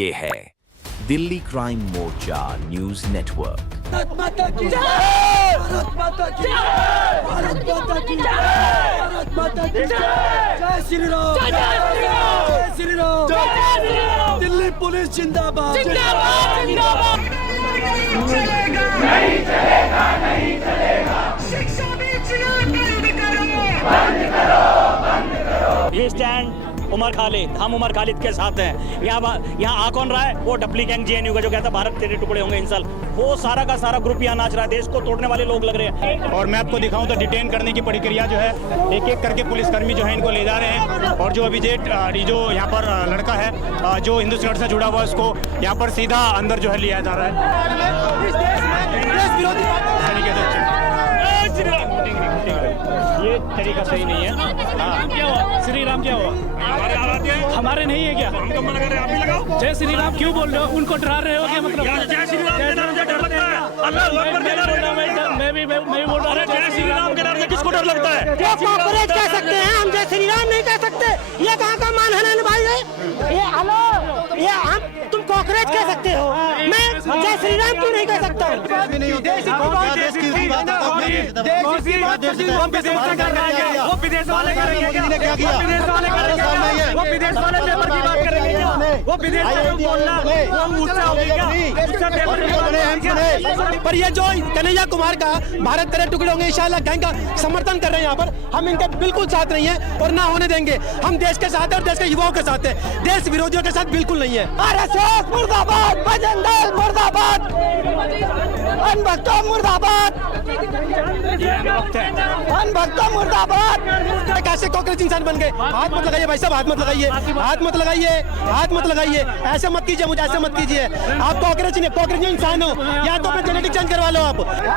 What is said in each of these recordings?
ये है दिल्ली क्राइम मोर्चा news network. Bharat माता की जय! भारत माता की जय! भारत माता की जय! भारत माता की जय! जय श्री राम! जय श्री राम! जय श्री राम! दिल्ली पुलिस जिंदाबाद! जिंदाबाद! जिंदाबाद! नहीं चलेगा! नहीं चलेगा! नहीं चलेगा! शिक्षा बेचना बंद करो! बंद करो! बंद करो! ये स्टैंड उमर खालिद, हम उमर खालिद के साथ हैं। यहाँ आ कौन रहा है? वो डबली गैंग जेएनयू का जो कहता है भारत तेरे टुकड़े होंगे इंसान, वो सारा का सारा ग्रुप यहाँ नाच रहा है। देश को तोड़ने वाले लोग लग रहे हैं। और मैं आपको दिखाऊं तो डिटेन करने की प्रक्रिया जो है, एक एक करके पुलिसकर्मी जो है इनको ले जा रहे हैं। और जो अभिजीत जो यहाँ पर लड़का है जो हिंदू संगठन से जुड़ा हुआ है, उसको यहाँ पर सीधा अंदर जो है लिया जा रहा है। ये तरीका सही नहीं है। क्या हुआ? श्री राम क्या हुआ? हमारे नहीं है क्या? हमको मना कर रहे हैं, आप भी लगाओ। जय श्री राम क्यों बोल रहे हो? उनको डरा रहे हो क्या? मतलब जय श्री राम के नाम से डर लगता है? अल्लाह अकबर के नाम से मैं भी बोल रहा हूं। जय श्री राम के नाम से किसको डर लगता है? क्या कॉकरोच कह सकते हैं, हम जय श्री राम नहीं कह सकते? ये कहाँ का मानहानि भाई है? ये हेलो, ये हम तुम कॉकरोच कह सकते हो, मैं जय श्री राम क्यों नहीं कह सकता? वो विदेश वाले करेंगे क्या? वो विदेश वाले पेपर की बात करेंगे क्या? वो विदेश वाले बोलना वो ऊंचा हो गया। पर ये जो कन्हैया कुमार का भारत तेरे टुकड़े होंगे इंशाल्लाह गैंग का समर्थन कर रहे हैं, यहाँ पर हम इनके बिल्कुल साथ नहीं है और ना होने देंगे। हम देश के साथ है और देश के युवाओं के साथ है, देश विरोधियों के साथ बिल्कुल नहीं है। आरएसएस मुर्दाबाद, बजरंग दल मुर्दाबाद, अनभक्तों मुर्दाबाद, अनभक्तों मुर्दाबाद। कैसे कॉकरोच इंसान बन गए? हाथ मत लगाइए भाई साहब, हाथ मत लगाइए, हाथ मत लगाइए, हाथ मत लगाइए, ऐसे मत कीजिए, मुझे ऐसे मत कीजिए। आप कॉकरोच इंसान हो, या तो अपना जेनेटिक चेंज करवा लो। आप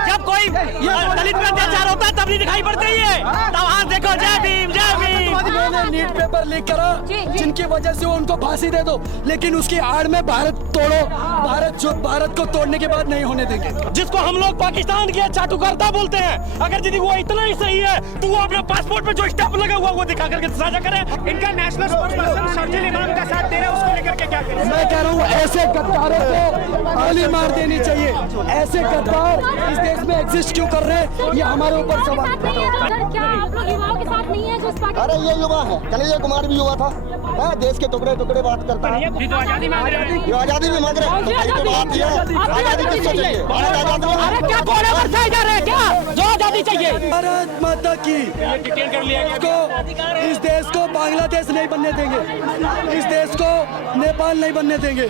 जब कोई दलित पे अत्याचार होता है तब नहीं दिखाई पड़ते है, तब हाथ देखो जय भीम जय भीम। मैंने नीट पेपर लीक करा, जिनकी वजह से उनको फांसी दे दो, लेकिन उसकी आड़ में भारत तोड़ो, भारत को तोड़ने के बाद नहीं होने देंगे। जिसको हम लोग पाकिस्तान के चाटुकारिता बोलते हैं, अगर यदि वो इतना ही सही है तो वो अपने पासपोर्ट पे जो स्टैंप लगा हुआ वो दिखा करके साझा करे। इनका नेशनल स्पोर्ट्स पर्सन शर्जील इमाम का साथ दे रहे हैं, उसको लेकर के क्या करें? मैं कह रहा हूँ ऐसे गद्दारों को गोली मार देनी चाहिए। ऐसे गद्दार इस देश में एग्जिस्ट क्यों कर रहे हैं, ये हमारे ऊपर सवाल। क्या आप लोग युवाओं के साथ नहीं है जो इस पार्टी? अरे ये युवा है, कन्हैया कुमार भी युवा था, देश के टुकड़े टुकड़े बात करता है। आजादी मांग रहे हैं, ये आजादी भी मांग रहे हैं, आजादी किसको चाहिए? अरे क्या घोड़े पर चढ़ जा रहे हैं क्या? जो आजादी चाहिए। भारत माता की इस देश को बांग्लादेश नहीं बनने देंगे, इस देश को नेपाल नहीं बनने देंगे।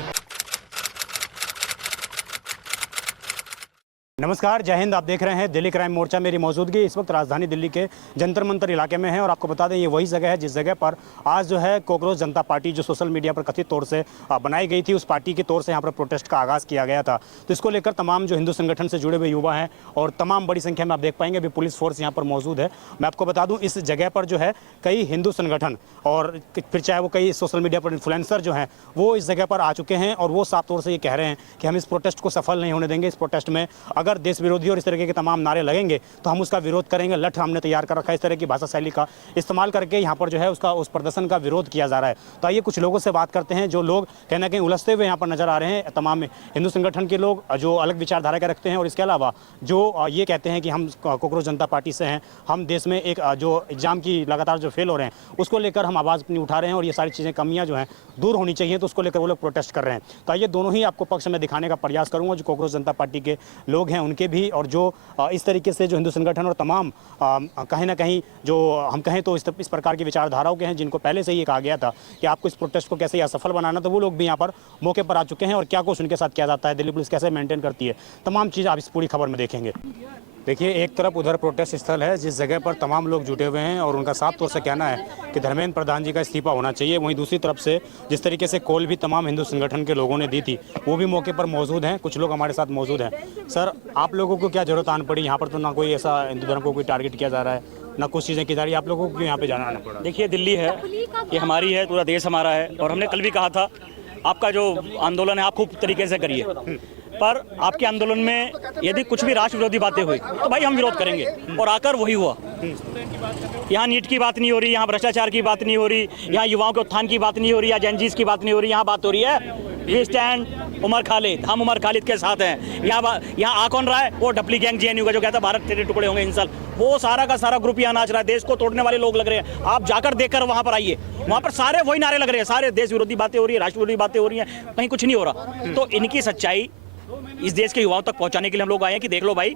नमस्कार, जय हिंद। आप देख रहे हैं दिल्ली क्राइम मोर्चा। मेरी मौजूदगी इस वक्त राजधानी दिल्ली के जंतर मंतर इलाके में है और आपको बता दें ये वही जगह है जिस जगह पर आज जो है कॉकरोच जनता पार्टी जो सोशल मीडिया पर कथित तौर से बनाई गई थी, उस पार्टी के तौर से यहाँ पर प्रोटेस्ट का आगाज़ किया गया था। तो इसको लेकर तमाम जो हिंदू संगठन से जुड़े हुए युवा हैं और तमाम बड़ी संख्या में आप देख पाएंगे अभी पुलिस फोर्स यहाँ पर मौजूद है। मैं आपको बता दूँ इस जगह पर जो है कई हिंदू संगठन और फिर चाहे वो कई सोशल मीडिया पर इन्फ्लुएंसर जो हैं वो इस जगह पर आ चुके हैं और वो साफ तौर से ये कह रहे हैं कि हम इस प्रोटेस्ट को सफल नहीं होने देंगे। इस प्रोटेस्ट में अगर देश विरोधी और इस तरह के तमाम नारे लगेंगे तो हम उसका विरोध करेंगे। लठ हमने तैयार कर रखा है, इस तरह की भाषा शैली का इस्तेमाल करके यहाँ पर जो है उस प्रदर्शन का विरोध किया जा रहा है। तो आइए कुछ लोगों से बात करते हैं जो लोग कहीं ना कहीं उलझते हुए यहाँ पर नजर आ रहे हैं। तमाम हिंदू संगठन के लोग जो अलग विचारधारा के रखते हैं और इसके अलावा जो ये कहते हैं कि हम कॉकरोच जनता पार्टी से हैं, हम देश में एक जो एग्जाम की लगातार जो फेल हो रहे हैं उसको लेकर हम आवाज़ अपनी उठा रहे हैं और ये सारी चीज़ें कमियाँ जो हैं दूर होनी चाहिए, तो उसको लेकर वो लोग प्रोटेस्ट कर रहे हैं। तो आइए दोनों ही आपको पक्ष में दिखाने का प्रयास करूँगा, जो कॉकरोच जनता पार्टी के लोग हैं उनके भी और जो इस तरीके से जो हिंदू संगठन और तमाम कहीं ना कहीं जो हम कहें तो इस प्रकार की विचारधाराओं के हैं जिनको पहले से ही कहा गया था कि आपको इस प्रोटेस्ट को कैसे असफल बनाना, तो वो लोग भी यहाँ पर मौके पर आ चुके हैं और क्या कुछ उनके साथ किया जाता है, दिल्ली पुलिस कैसे मेंटेन करती है, तमाम चीज़ आप इस पूरी खबर में देखेंगे। देखिए, एक तरफ उधर प्रोटेस्ट स्थल है जिस जगह पर तमाम लोग जुटे हुए हैं और उनका साफ तौर से कहना है कि धर्मेंद्र प्रधान जी का इस्तीफा होना चाहिए। वहीं दूसरी तरफ से जिस तरीके से कॉल भी तमाम हिंदू संगठन के लोगों ने दी थी वो भी मौके पर मौजूद हैं, कुछ लोग हमारे साथ मौजूद हैं। सर, आप लोगों को क्या जरूरत आन पड़ी यहाँ पर? तो ना कोई ऐसा हिंदू धर्म को कोई टारगेट किया जा रहा है, ना कुछ चीज़ें की जा रही है, आप लोगों को क्यों यहाँ पे जाना आना पड़ा? देखिए, दिल्ली है, ये हमारी है, पूरा देश हमारा है और हमने कल भी कहा था आपका जो आंदोलन है आप खूब तरीके से करिए, पर आपके आंदोलन में यदि कुछ भी राष्ट्र विरोधी बातें हुई तो भाई हम विरोध करेंगे और आकर वही हुआ। यहाँ नीट की बात नहीं हो रही, यहाँ भ्रष्टाचार की बात नहीं हो रही, यहाँ युवाओं के उत्थान की बात नहीं हो रही, या जेनजीज की बात नहीं हो रही, यहाँ बात हो रही है वी स्टैंड उमर खालिद, हम उमर खालिद के साथ हैं। यहाँ आ कौन रहा है? वो डपली गैंग जेएनयू का जो कहता है भारत तेरे टुकड़े होंगे इंसान, वो सारा का सारा ग्रुप यहाँ नाच रहा है। देश को तोड़ने वाले लोग लग रहे हैं। आप जाकर देखकर वहाँ पर आइए, वहाँ पर सारे वही नारे लग रहे हैं, सारे देश विरोधी बातें हो रही है, राष्ट्र विरोधी बातें हो रही हैं, कहीं कुछ नहीं हो रहा। तो इनकी सच्चाई इस देश के युवाओं तक पहुंचाने के लिए हम लोग आए हैं कि देख लो भाई,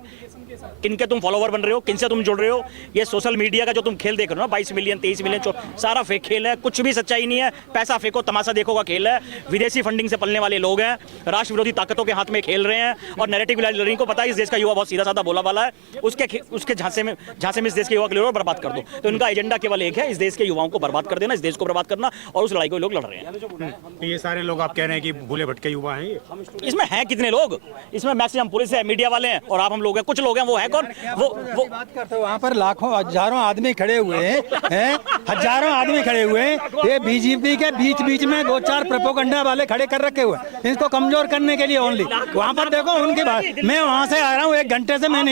किनके तुम फॉलोवर बन रहे हो, किनसे तुम जुड़ रहे हो। ये सोशल मीडिया का जो तुम खेल देख रहे हो ना, 22 मिलियन 23 मिलियन सारा फेक खेल है, कुछ भी सच्चाई नहीं है। पैसा फेंको तमाशा देखो का खेल है। विदेशी फंडिंग से पलने वाले लोग हैं, राष्ट्र विरोधी ताकतों के हाथ में खेल रहे हैं। और नैरेटिव लॉन्ड्रिंग को पता है, इस देश का युवा बहुत सीधा साधा बोला वाला है, उसके झांसे में इस देश के युवा को बर्बाद कर दो। तो इनका एजेंडा केवल एक है, इस देश के युवाओं को बर्बाद कर देना, इस देश को बर्बाद करना, और उस लड़ाई को लोग लड़ रहे हैं। ये सारे लोग आप कह रहे हैं कि भूले भटके युवा हैं? इसमें है कितने लोग? इसमें मैक्सिमम पुलिस है, मीडिया वाले हैं, और आप हम लोग हैं। कुछ लोग हैं, वो है कौन? वो बात करते हो, वहाँ पर लाखों हजारों आदमी खड़े हुए हैं, हजारों आदमी खड़े हुए हैं। ये बीजेपी के बीच बीच में 2-4 प्रोपेगेंडा वाले खड़े कर रखे हुए हैं, इसको कमजोर करने के लिए ओनली। वहाँ पर देखो उनकी बात, मैं वहाँ से आ रहा हूँ 1 घंटे से, मैं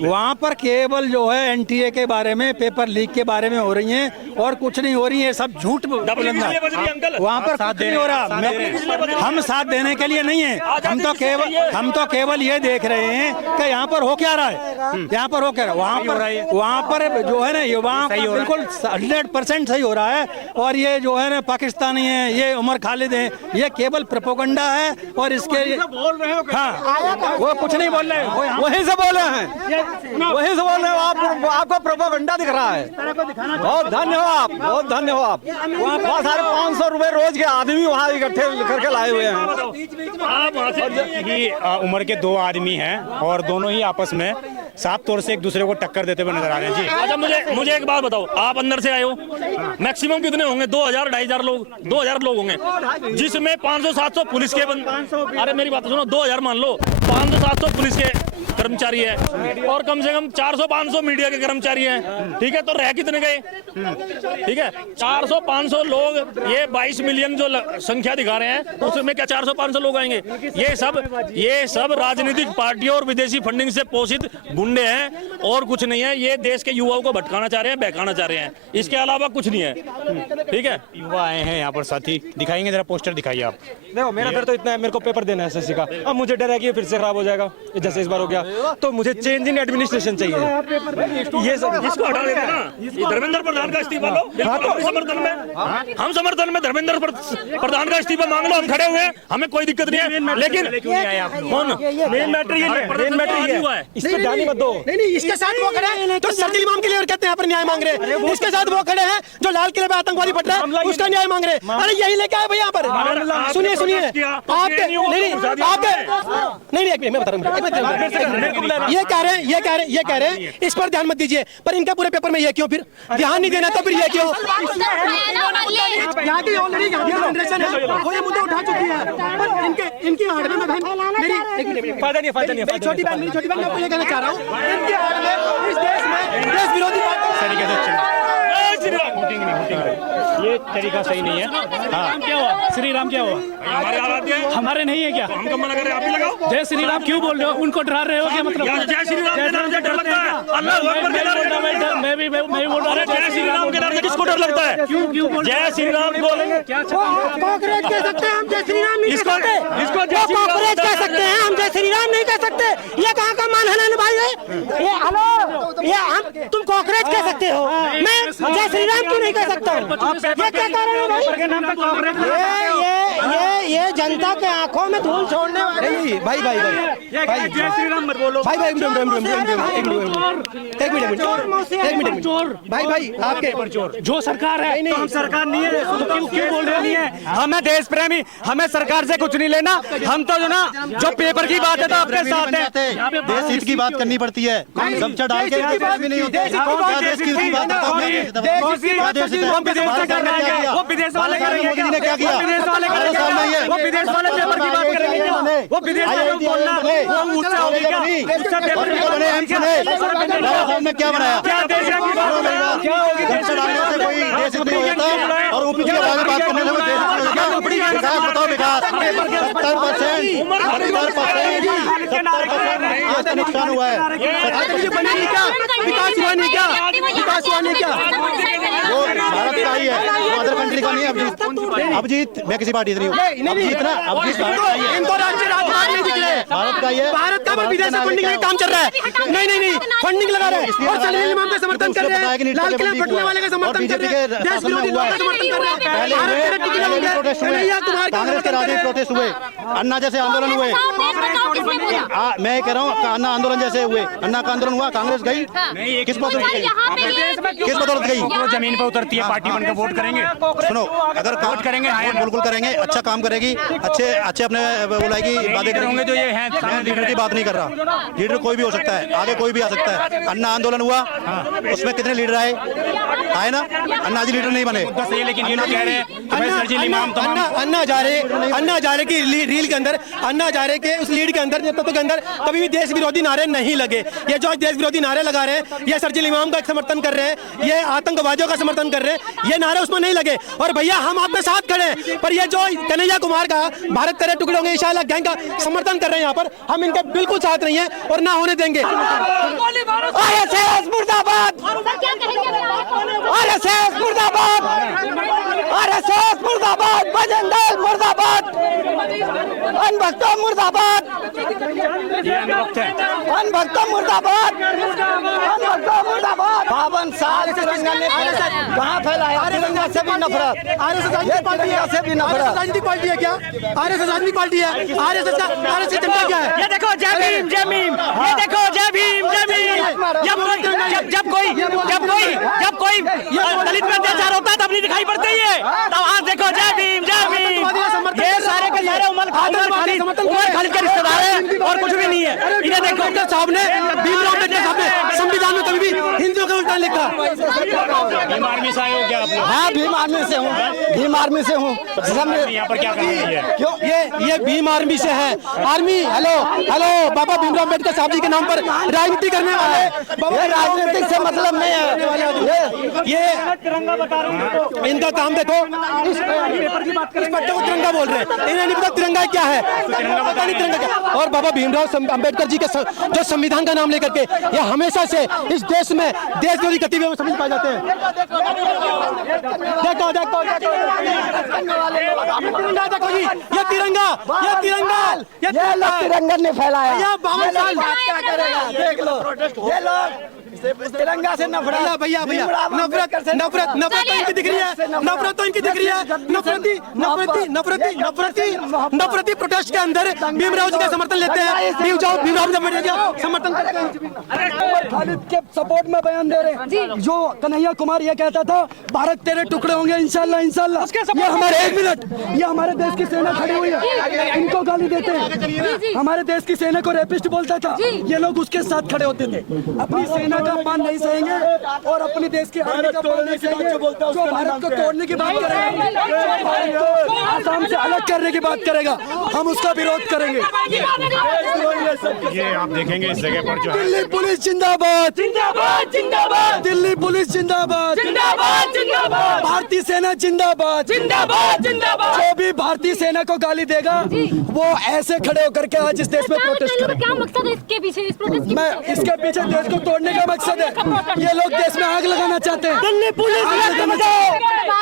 वहाँ पर केवल जो है एनटीए के बारे में, पेपर लीक के बारे में हो रही हैं, और कुछ नहीं हो रही है, सब झूठ बुलंदा। वहाँ पर कुछ नहीं हो रहा। हम साथ देने के लिए नहीं है, हम तो केवल ये देख रहे हैं कि यहाँ पर हो क्या रहा है, यहाँ पर हो क्या रहा है। वहाँ पर जो है ना, ये वहाँ बिल्कुल 100% सही हो रहा है। और ये जो है ना पाकिस्तानी है, ये उमर खालिद है, ये केवल प्रोपेगेंडा है। और इसके बोल रहे हो, हाँ, वो कुछ नहीं बोल रहे, वहीं से बोल रहे हैं, वहीं से बोल रहे हो। आपको प्रोपेगेंडा दिख रहा है। बहुत धन्य हो आप, बहुत धन्य हो आप। वहाँ सारे 500 रुपए रोज के आदमी वहाँ इकट्ठे करके लाए हुए हैं। उम्र के 2 आदमी हैं और दोनों ही आपस में साफ तौर से एक दूसरे को टक्कर देते हुए नजर आ रहे हैं। जी अच्छा, मुझे एक बात बताओ, आप अंदर से आए हो, मैक्सिमम कितने होंगे? 2000-2500 लोग, 2000 लोग होंगे, जिसमें 500-700 पुलिस के अरे मेरी बात सुनो, 2000 मान लो, 500-700 पुलिस के कर्मचारी है, और कम से कम 400-500 मीडिया के कर्मचारी हैं। ठीक है, तो रह कितने गए? ठीक है, 400-500 लोग, ये 22 मिलियन जो संख्या दिखा रहे हैं, उसमें क्या 400-500 लोग आएंगे? ये सब राजनीतिक पार्टियों और विदेशी फंडिंग से पोषित गुंडे हैं, और कुछ नहीं है। ये देश के युवाओं को भटकाना चाह रहे हैं, बहकाना चाह रहे हैं, इसके अलावा कुछ नहीं है। ठीक है, युवा आए हैं यहाँ पर, साथी दिखाएंगे, जरा पोस्टर दिखाइए आप। देखो, मेरा डर तो इतना है, मेरे को पेपर देना है एसएससी का। अब मुझे डर है कि ये फिर से खराब हो जाएगा, जैसे इस बार हो गया। तो मुझे चेंज इन एडमिनिस्ट्रेशन चाहिए। ये सब इसको हटा देते ना, धर्मेंद्र प्रधान का इस्तीफा लो, हम समर्थन में धर्मेंद्र प्रधान का इस्तीफा मांग लो, हम खड़े हुए हैं, हमें कोई दिक्कत नहीं है। लेकिन कौन मेन मैटर ये है, इस पर ध्यान मत दो। नहीं, इसके साथ वो खड़े हैं तो सर्जिल इमाम के लिए कहते हैं यहाँ पर न्याय मांग रहे हैं। इसके साथ वो खड़े हैं जो लाल किले पे आतंकवादी पट रहा है, उसका न्याय मांग रहे हैं। अरे यही लेके आए भैया यहाँ पर। सुनिए आपके नहीं, एक मिनट मैं बता रहा हूँ। ये कह रहे हैं इस पर ध्यान मत दीजिए, पर इनका पूरे पेपर में ये क्यों? फिर ध्यान नहीं देना तो फिर ये क्यों? यहाँ की ऑलरेडी जनरेशन है, वो ये मुद्दे उठा चुकी है, पर इनकी आड़ में मेरी फायदा नहीं है। छोटी बहन मैं आपको ये कहना चाह रहा हूँ, इनकी आड़ में इस देश में देश विरोधी ये तरीका सही नहीं है। हाँ, क्या हुआ? श्री राम क्या हुआ? हमारे नहीं है क्या? हमको मना कर रहे हैं, आप भी लगाओ। जय श्री राम क्यों बोल रहे हो? उनको डरा रहे हो क्या? मतलब जय श्री राम के नाम से डर लगता है? अल्लाह अकबर के नाम से मैं भी बोल रहा हूँ, जय श्री राम के नाम से किसको डर लगता है? क्यों बोल? जय श्री राम बोलेंगे क्या? कॉकरोच कह सकते हैं हम, जय श्री राम नहीं कह सकते। कॉकरोच कह सकते हैं हम, जय श्री राम नहीं कह सकते। ये कहाँ का मानहानि भाई है? ये हेलो, ये हम तुम कॉकरोच कह सकते हो, मैं जय श्री राम क्यों नहीं कह सकता हूँ? ये क्या कारण है भाई? ये जनता के आंखों में धूल छोड़ने वाले। भाई जय श्री राम मत बोलो भाई एक मिनट भाई आपके जो सरकार है, तो हम सरकार नहीं है, क्यों बोल रहे नहीं है? हमें देश प्रेमी, हमें सरकार से कुछ नहीं लेना। हम तो जो ना, जो पेपर की बात है तो आपके साथ है। देश हित की बात करनी पड़ती है, दमचा डाल के भी नहीं होता। देश की हित की बात वो विदेश वाले करेंगे, मोदी ने क्या किया? विदेश वाले करेंगे, वो विदेश वाले पेपर की बात करेंगे, वो विदेश वाले बोलना, वो ऊंचा हो गया, ऊंचा पेपर की बात में क्या बनाया? क्या देश की बात, क्या होगी? दमचा डालने से कोई देश हित नहीं होता, और ऊपरी के बारे में बात करने लगे विकास बताओ, विकास 70% नुकसान हुआ है। विकास हुआ नहीं क्या? वो भारत का ही है, अदर कंट्री का ऐसा नहीं है अब जीत मैं किसी पार्टी से नहीं हूँ। अब जीतना अब जीत भारत का ही है। इनको राष्ट्रीय राजमार्ग नहीं दिख रहे। भारत का ही है। भारत का विदेश से फंडिंग का काम चल रहा है। नहीं फंडिंग लगा रहे हैं और सलीम इमाम का समर्थन कर रहे हैं, लाल किला फटने वाले का समर्थन कर रहे हैं, देश विरोधी लोगों का समर्थन कर रहे हैं। कांग्रेस के राजनीतिक प्रोटेस्ट हुए, अन्ना जैसे आंदोलन हुए। मैं कह रहा हूँ अन्ना आंदोलन जैसे हुए, अन्ना का आंदोलन हुआ, कांग्रेस गई किस बदौलत गई? किस बदौलत गई? जमीन पर उतरती है पार्टी बनकर वोट करेंगे। सुनो, अगर वोट करेंगे, बिल्कुल करेंगे, अच्छा काम करेगी, अच्छे अपने बुलाएगी, बातें करेंगे। जो ये है मैं लीडर की बात नहीं कर रहा, लीडर कोई भी हो सकता है, आगे कोई भी आ सकता है। अन्ना आंदोलन हुआ, उसमें कितने लीडर आए ना? अन्ना जी लीडर नहीं बने। सही, लेकिन ये लोग कह रहे हैं अन्ना हजारे की रील के अंदर, अन्ना हजारे के उस लीड के अंदर, नेतृत्व के अंदर कभी भी देश विरोधी नारे नहीं लगे। ये जो देश विरोधी नारे लगा रहे हैं, ये सरजिल इमाम का समर्थन कर रहे हैं, ये आतंकवादियों का समर्थन कर रहे हैं, ये नारे उसमें नहीं लगे। और भैया हम आपके साथ खड़े हैं, पर ये जो कन्हैया कुमार का भारत तेरे टुकड़े होंगे इंशाल्लाह गैंग का समर्थन कर रहे हैं, यहाँ पर हम इनके बिल्कुल साथ नहीं है और ना होने देंगे। आरएसएस मुर्दाबाद, आरएसएस मुर्दाबाद, आरएसएस मुर्दाबाद, बजरंग दल मुर्दाबाद, अनभक्तों मुर्दाबाद, अनभक्तों मुर्दाबाद, अनभक्तों मुर्दाबाद। 52 साल तिरंगा ने कहाँ फैलाया? तिरंगा से भी नफरत, आरएसएस पार्टी से भी नफरत। राजनीतिक पार्टी है क्या? आरएसएस राजनीतिक पार्टी है? आरएसएस झंडा क्या है? ये देखो जय भीम जय भीम, ये देखो जय भीम जय भीम। जब कोई दलित में अत्याचार होता है तब नहीं दिखाई पड़ती है, तब आज देखो जय भीम जय भीम। ये सारे के सारे उमर खालिद के रिश्तेदार हैं और कुछ भी नहीं है। इन्हें देखो डॉक्टर साहब ने, भीमराव अम्बेडकर साहब ने संविधान में कभी भी हिंदुओं का उल्टा लिखा। भीम आर्मी से आए हो क्या आप लोग? हाँ, भीम आर्मी से हूँ, भीम आर्मी से हूँ। यहाँ पर क्या काम है? क्यों? ये भीम आर्मी से है। आर्मी हेलो बाबा भीमराव अम्बेडकर साहब जी के नाम पर राजनीति करने वाले, ये राजनीतिक से मतलब नहीं है। ये तिरंगा बता रहा हूँ, इनका काम देखो, इस बच्चे को तिरंगा बोल रहे हैं, इन्हें नहीं पता तिरंगा क्या है, पता नहीं तिरंगा क्या। और बाबा भीमराव अम्बेडकर जी के जो संविधान का नाम लेकर के ये हमेशा से इस देश में देश विरोधी गतिविधियों में शामिल पाए जाते हैं। देखो जी, ये तिरंगा ये लोग तिरंगा ने फैलाया। 52 साल क्या करेगा? देख लो, ये लोग तिरंगा से नफरत, भैया नफरत तो इनकी दिख रही है, नफरत तो इनकी दिख रही है। नफरती प्रोटेस्ट के अंदर भीमराव जी का समर्थन लेते हैं, भीमराव जी का समर्थन करते हैं। खालिद के सपोर्ट में बयान दे रहे हैं। जो कन्हैया कुमार ये कहता था भारत तेरे टुकड़े होंगे इंशाल्लाह इंशाल्लाह, ये हमारे ये हमारे देश की सेना खड़ी हुई है, इनको गाली देते हैं। हमारे देश की सेना को रेपिस्ट बोलता था, ये लोग उसके साथ खड़े होते थे। अपनी सेना का अपमान नहीं सहेंगे और अपने देश की आर्मी का अपमान नहीं सहेंगे। जो भारत को तोड़ने की बात करेगा, जो भारत को आसाम से अलग करने की बात करेगा, हम उसका विरोध करेंगे। ये आप देखेंगे इस जगह पर जो दिल्ली पुलिस जिंदाबाद, जिंदाबाद, जिंदाबाद, दिल्ली पुलिस जिंदाबाद, जिंदाबाद, जिंदाबाद, भारतीय सेना जिंदाबाद, जिंदाबाद, जिंदाबाद। जो भी भारतीय सेना को गाली देगा वो ऐसे खड़े होकर के आज इस देश में प्रोटेस्ट करें। क्या मकसद है इसके पीछे, इस प्रोटेस्ट मैं इसके पीछे देश को तोड़ने का मकसद है। ये लोग देश में आग लगाना चाहते हैं। दिल्ली पुलिस बात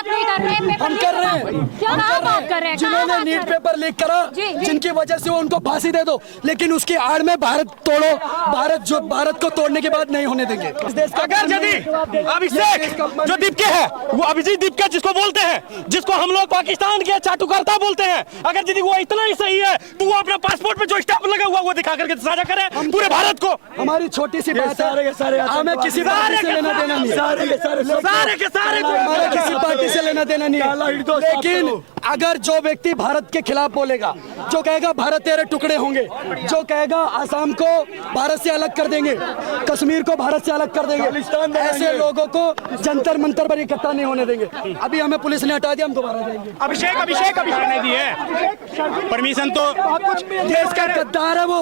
नहीं कर रहे, हम कर रहे हैं, क्या बात कर रहे हैं? जिन्होंने नीट पेपर लीक करा, जिनकी वजह से उनको फांसी दे दो, लेकिन उसकी आड़ में भारत तोड़ो, भारत को तोड़ने की बात नहीं होने देंगे। इस देश का अगर यदि अभिषेक जो दीपके है, वो अभिजीत दीपके जिसको बोलते हैं, जिसको हम लोग पाकिस्तान के चाटुकर्ता बोलते हैं, अगर यदि वो इतना ही सही है तो वो अपने पासपोर्ट पे जो स्टैंप लगा हुआ वो दिखा करके साझा करे पूरे भारत को। हमारी छोटी सी बात है, हमें किसी पार्टी से लेना देना नहीं, सारे के सारे हमारे किसी पार्टी से लेना देना नहीं है। लेकिन अगर जो व्यक्ति भारत के खिलाफ बोलेगा, जो कहेगा भारत तेरे टुकड़े होंगे, जो कहेगा आसाम को भारत से अलग कर देंगे, कश्मीर को भारत से अलग कर देंगे, ऐसे लोगों को जंतर मंतर पर इकट्ठा नहीं होने देंगे। अभी हमें पुलिस ने हटा दिया, हम दोबारा जाएंगे। अभिषेक नहीं दिए परमिशन तो देश का गद्दार है वो,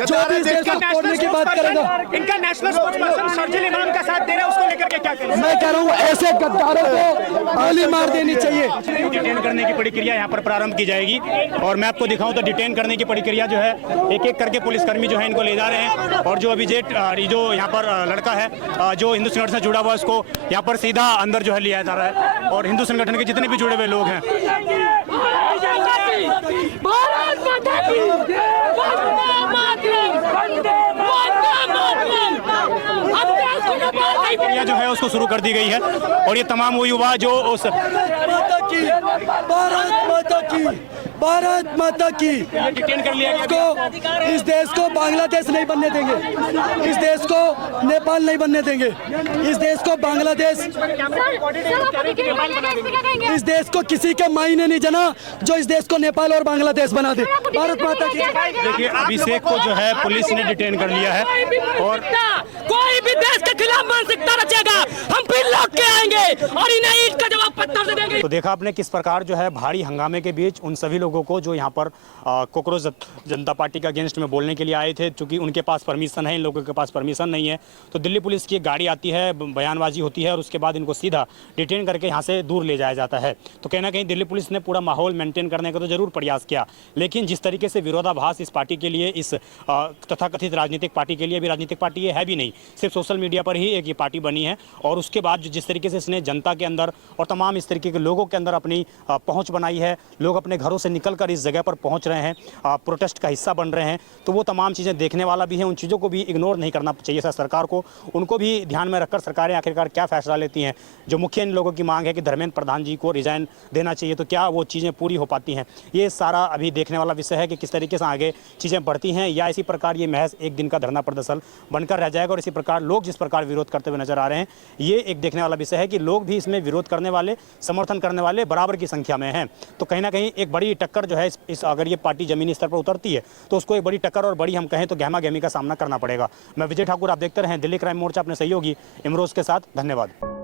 जो भी देश को तोड़ने की बात करेगा। इनका नेशनल स्पोर्ट्स पर्सन सरजिल इमाम का साथ दे रहे हैं, उसको लेकर के क्या करें? मैं कह रहा हूँ ऐसे गद्दारों को गोली मार देनी चाहिए। डिटेन करने की प्रक्रिया यहाँ पर प्रारंभ की जाएगी और मैं आपको दिखाऊं तो डिटेन करने की प्रक्रिया जो है एक एक करके पुलिसकर्मी जो है इनको ले जा रहे हैं और जो अभिजीत जो यहाँ पर लड़का है जो हिंदू संगठन से जुड़ा हुआ है उसको यहाँ पर सीधा अंदर जो है लिया जा रहा है। और हिंदू संगठन के जितने भी जुड़े हुए लोग हैं। भारत माता की प्रक्रिया जो है उसको शुरू कर दी गई है और ये तमाम वो युवा जो उस भारत माता की डिटेन कर लिया गया। इस देश को बांग्लादेश नहीं बनने देंगे, इस देश को नेपाल नहीं बनने देंगे, इस देश को बांग्लादेश, इस देश को किसी के मायने नहीं जाना जो इस देश को नेपाल और बांग्लादेश बना दे। भारत माता की। देखिए अभिषेक को जो है पुलिस ने डिटेन कर लिया है और कोई भी देश के खिलाफ मानसिकता रचेगा हम फिर लौट के आएंगे और इन्हें ईंट का जवाब पत्थर से देंगे। तो देखा आपने किस प्रकार जो है भारी हंगामे के बीच उन सभी लोगों को जो यहाँ पर कॉकरोच जनता पार्टी के अगेंस्ट में बोलने के लिए आए थे, चूंकि उनके पास परमिशन है, इन लोगों के पास परमिशन नहीं है, तो दिल्ली पुलिस की एक गाड़ी आती है, बयानबाजी होती है और उसके बाद इनको सीधा डिटेन करके यहाँ से दूर ले जाया जाता है। तो कहीं ना कहीं दिल्ली पुलिस ने पूरा माहौल मेंटेन करने का तो जरूर प्रयास किया, लेकिन जिस तरीके से विरोधाभास इस पार्टी के लिए, इस तथाकथित राजनीतिक पार्टी के लिए, भी राजनीतिक पार्टी ये है भी नहीं, सिर्फ सोशल मीडिया पर ही एक ये पार्टी बनी है, और उसके बाद जिस तरीके से इसने जनता के अंदर और तमाम इस तरीके के लोगों के अंदर अपनी पहुंच बनाई है, लोग अपने घरों से निकलकर इस जगह पर पहुंच रहे हैं, प्रोटेस्ट का हिस्सा बन रहे हैं, तो वो तमाम चीज़ें देखने वाला भी है। उन चीज़ों को भी इग्नोर नहीं करना चाहिए सरकार को, उनको भी ध्यान में रखकर सरकारें आखिरकार क्या फैसला लेती हैं। जो मुख्य इन लोगों की मांग है कि धर्मेंद्र प्रधान जी को रिजाइन देना चाहिए, तो क्या वो चीज़ें पूरी हो पाती हैं, ये सारा अभी देखने वाला विषय है कि किस तरीके से आगे चीज़ें बढ़ती हैं, या इसी प्रकार ये महज एक दिन का धरना प्रदर्शन बनकर रह जाएगा और इसी प्रकार लोग जिस प्रकार विरोध करते हुए नजर आ रहे हैं, ये एक देखने वाला विषय है कि लोग भी इसमें विरोध करने वाले, समर्थन करने वाले बराबर की संख्या में हैं। तो कहीं ना कहीं एक बड़ी टक्कर जो है इस अगर ये पार्टी जमीनी स्तर पर उतरती है तो उसको एक बड़ी टक्कर और बड़ी हम कहें तो गहमा गहमी का सामना करना पड़ेगा। मैं विजय ठाकुर, आप देखते रहें दिल्ली क्राइम मोर्चा अपने सहयोगी इमरोज के साथ। धन्यवाद।